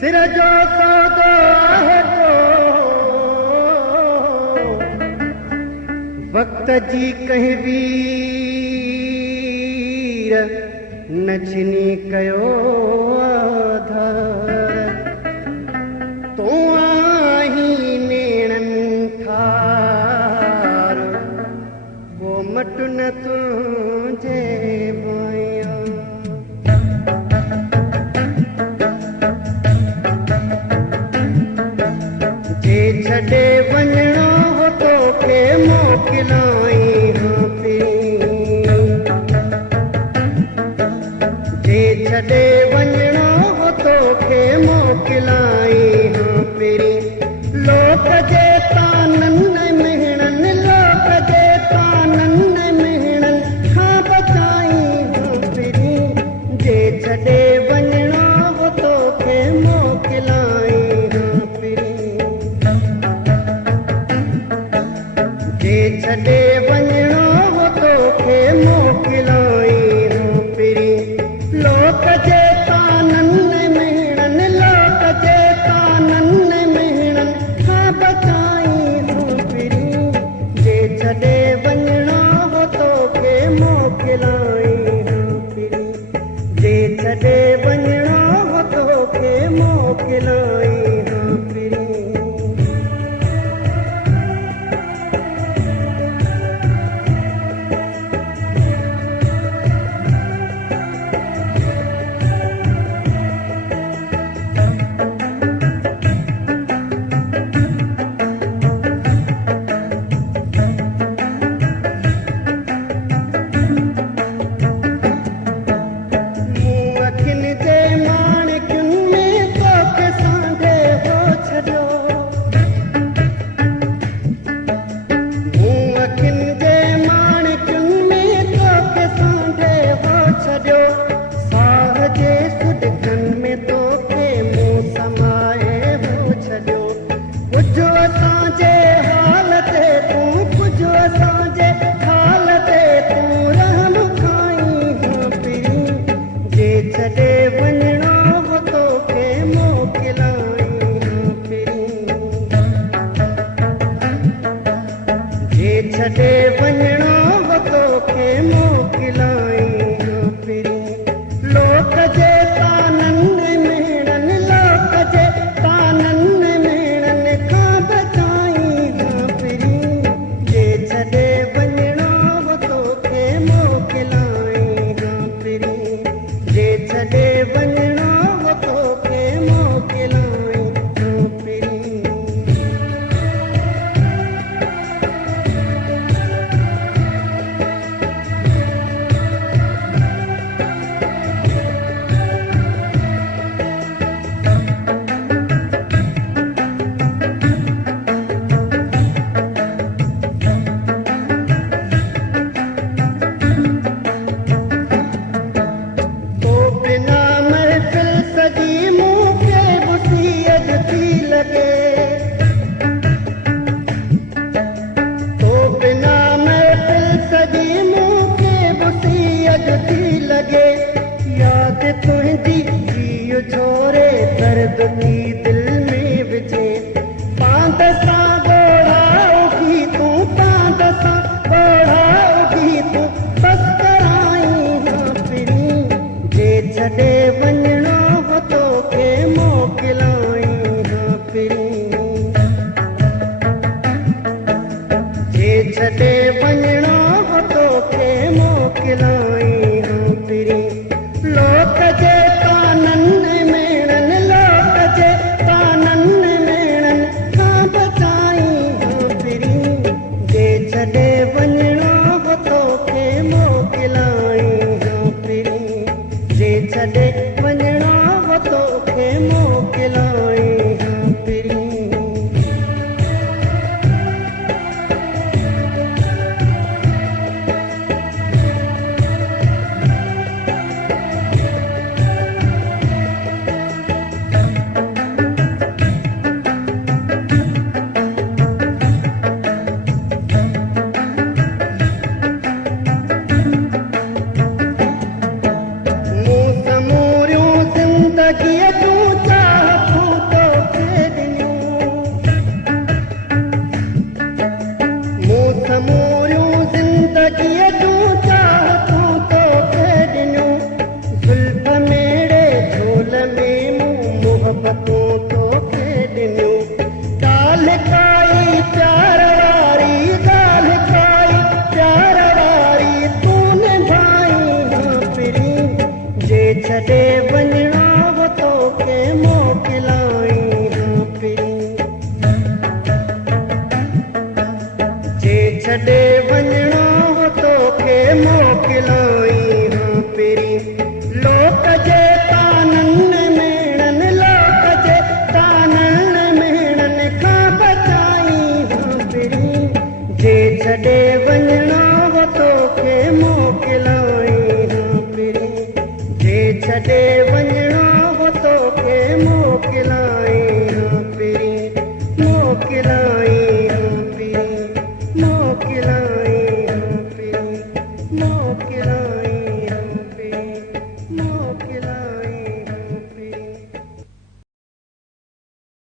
सिर जो सौदो आहे को वक्त जी कहीं वीर नचनी कयो आधार तो आही नेणन थार वो मटु न तुझे बोया जे छड़े वञणो हो तोखे मोकिलाई हाँ पे जे छड़े वञणो हो तोखे मोकिलाई हाँ पेरी लोक जे तानन मेहणन लोक जे तानन मेहणन खां बचाई हाँ पेरी जे छड़े वञणो हो तोखे मोकिलाई हाँ पेरी जे छड़े वञणो हो तोखे मोकिलाई हाँ पेरी लोक जे तानन मेहणन लोक जे तानन मेहणन खां बचाई हाँ पेरी जे छड़े वञणो हो तोखे मोकिलाई हाँ पेरी जे छड़े वञणो हो तोखे मोकिलाई हाँ पेरी छड़े वञणो हो तोखे मोकिलाई हाँ पेरी लोक जे तानन मेहणन लोक जे तानन मेहणन खां बचाई हाँ पेरी जे छड़े वञणो हो तोखे मोकिलाई हाँ पेरी जे छड़े वञणो हो तोखे मोकिलाई हाँ पेरी याद तुझी जियो छोरे दर्द की दिल में विझे पांद सां ॻोढ़ाओगी तूं पांद सां ॻोढ़ाओगी तूं बस कराई हाँ पेरी जे छड़े वञणो हो तोखे मोकिलाई हाँ पेरी जे छड़े वञणो हो तोखे मोकिलाई हाँ पेरी लोक जे तानन मेहणन लोक जे तानन मेहणन खां बचाई हाँ पेरी जे छड़े वञणो हो तोखे मोकिलाई हाँ पेरी जे छड़े वञणो हो तोखे मोकिलाई हाँ पेरी छॾे वञ